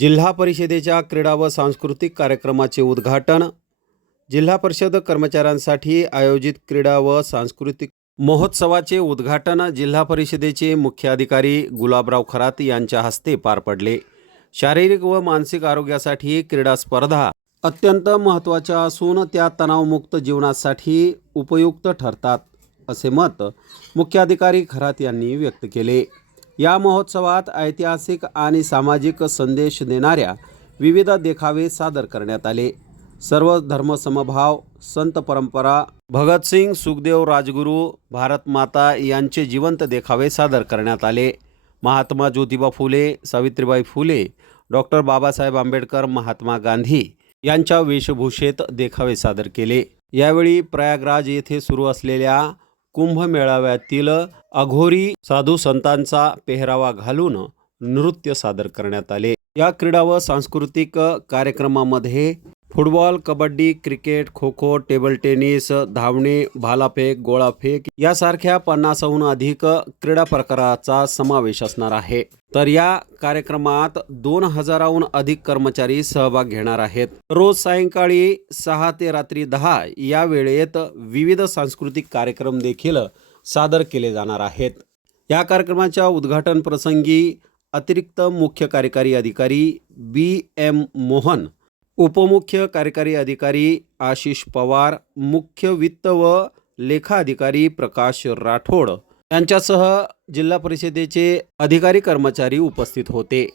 जिल्हा परिषदेच्या क्रीडा व सांस्कृतिक कार्यक्रमाचे उद्घाटन जिल्हा परिषद कर्मचाऱ्यांसाठी आयोजित क्रीडा व सांस्कृतिक महोत्सवाचे उद्घाटन जिल्हा परिषदेचे मुख्याधिकारी गुलाबराव खरात यांच्या हस्ते पार पडले. शारीरिक व मानसिक आरोग्यासाठी क्रीडा स्पर्धा अत्यंत महत्त्वाच्या असून त्या तणावमुक्त जीवनासाठी उपयुक्त ठरतात असे मत मुख्याधिकारी खरात यांनी व्यक्त केले. या महोत्सवात ऐतिहासिक आणि सामाजिक संदेश देणाऱ्या विविध देखावे सादर करण्यात आले. सर्व धर्मसमभाव संत परंपरा भगतसिंग सुखदेव राजगुरू भारतमाता यांचे जिवंत देखावे सादर करण्यात आले. महात्मा ज्योतिबा फुले सावित्रीबाई फुले डॉक्टर बाबासाहेब आंबेडकर महात्मा गांधी यांच्या वेशभूषेत देखावे सादर केले. यावेळी प्रयागराज येथे सुरू असलेल्या कुंभमेळाव्यातील अघोरी साधू संतांचा पेहरावा घालून नृत्य सादर करण्यात आले. या क्रीडा व सांस्कृतिक कार्यक्रमामध्ये football kabaddi cricket kho kho table tennis धावणे भालाफेक गोळाफेक यासारख्या पन्नासहून अधिक क्रीडा प्रकाराचा समावेश असणार आहे. तर या कार्यक्रमात दोन हजाराहून अधिक कर्मचारी सहभाग घेणार आहेत. रोज सायंकाळी सहा ते रात्री दहा या वेळेत विविध सांस्कृतिक कार्यक्रम देखील सादर केले जाणार आहेत. या कार्यक्रमाच्या उद्घाटन प्रसंगी अतिरिक्त मुख्य कार्यकारी अधिकारी बी एम मोहन उपमुख्य कार्यकारी अधिकारी आशिष पवार मुख्य वित्त व लेखा अधिकारी प्रकाश राठोड यांच्यासह जिल्हा परिषदेचे अधिकारी कर्मचारी उपस्थित होते.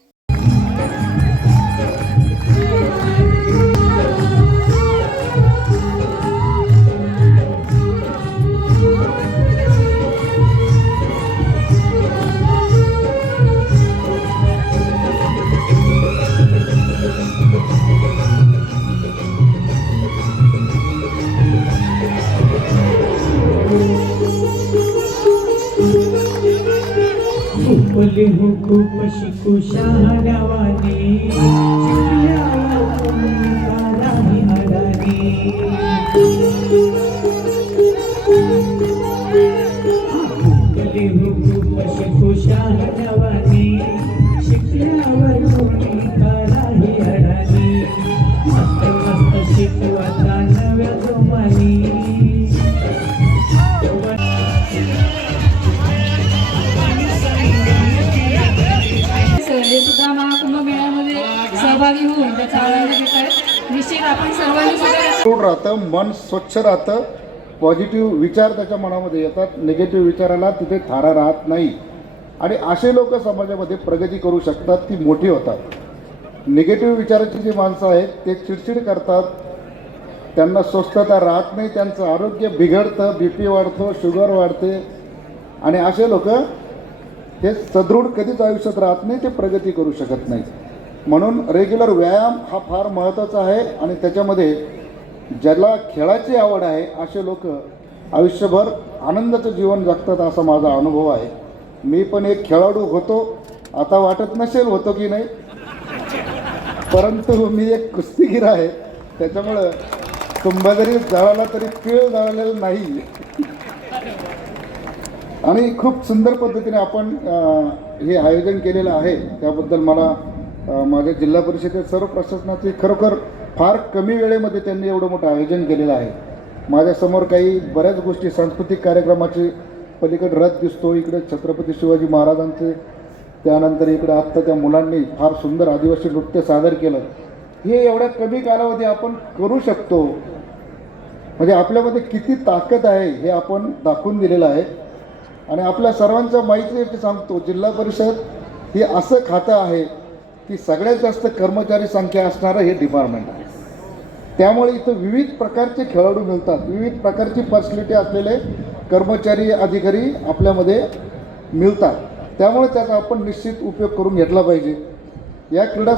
फुकली हो खूप शिकू शहाण्यावानी शिकल्यावर कोणी शिकू शहाण्यावानी शिकल्यावर कोणी काराही अडाणी मस्त मस्त शिकवाचा नव्या जोमानी. कुंभमेळ्यामध्ये सहभागी होऊन त्याचा आनंद घेत आहेत. निश्चित आपण सर्वांनी राहतं मन स्वच्छ राहतं. पॉझिटिव्ह विचार त्याच्या मनामध्ये येतात. निगेटिव्ह विचाराला तिथे थारा राहत नाही. आणि असे लोक समाजामध्ये प्रगती करू शकतात ती मोठी होतात. निगेटिव्ह विचाराची जी माणसं आहेत ते चिडचिड करतात. त्यांना स्वस्थता राहत नाही त्यांचं आरोग्य बिघडतं बी पी वाढतो शुगर वाढते. आणि असे लोक हे सदृढ कधीच आयुष्यात राहत नाही ते प्रगती करू शकत नाही. म्हणून रेग्युलर व्यायाम हा फार महत्त्वाचा आहे आणि त्याच्यामध्ये ज्याला खेळाची आवड आहे असे लोक आयुष्यभर आनंदाचं जीवन जगतात असा माझा अनुभव आहे. मी पण एक खेळाडू होतो. आता वाटत नसेल होतो की नाही. परंतु मी एक कुस्तीगीर आहे. त्याच्यामुळं तुंबा जरी जळाला तरी पीळ जळलेला नाही. आणि खूप सुंदर पद्धतीने आपण हे आयोजन केलेलं आहे. त्याबद्दल मला माझ्या जिल्हा परिषदेत सर्व प्रशासनाचे खरोखर फार कमी वेळेमध्ये त्यांनी एवढं मोठं आयोजन केलेलं आहे. माझ्यासमोर काही बऱ्याच गोष्टी सांस्कृतिक कार्यक्रमाचे पलीकडे रथ दिसतो इकडे छत्रपती शिवाजी महाराजांचे त्यानंतर इकडे आत्ता त्या मुलांनी फार सुंदर आदिवासी नृत्य सादर केलं. हे एवढ्या कमी कालावधी आपण करू शकतो. म्हणजे आपल्यामध्ये किती ताकद आहे हे आपण दाखवून दिलेलं आहे. आणि आपल्या सर्वांचं माहिती सांगतो जिल्हा परिषद हे असं खातं आहे की सगळ्यात जास्त कर्मचारी संख्या असणारं हे डिपार्टमेंट आहे. त्यामुळे इथं विविध प्रकारचे खेळाडू मिळतात विविध प्रकारची पर्सनॅलिटी असलेले कर्मचारी अधिकारी आपल्यामध्ये मिळतात. त्यामुळे त्याचा आपण निश्चित उपयोग करून घेतला पाहिजे. या क्रीडा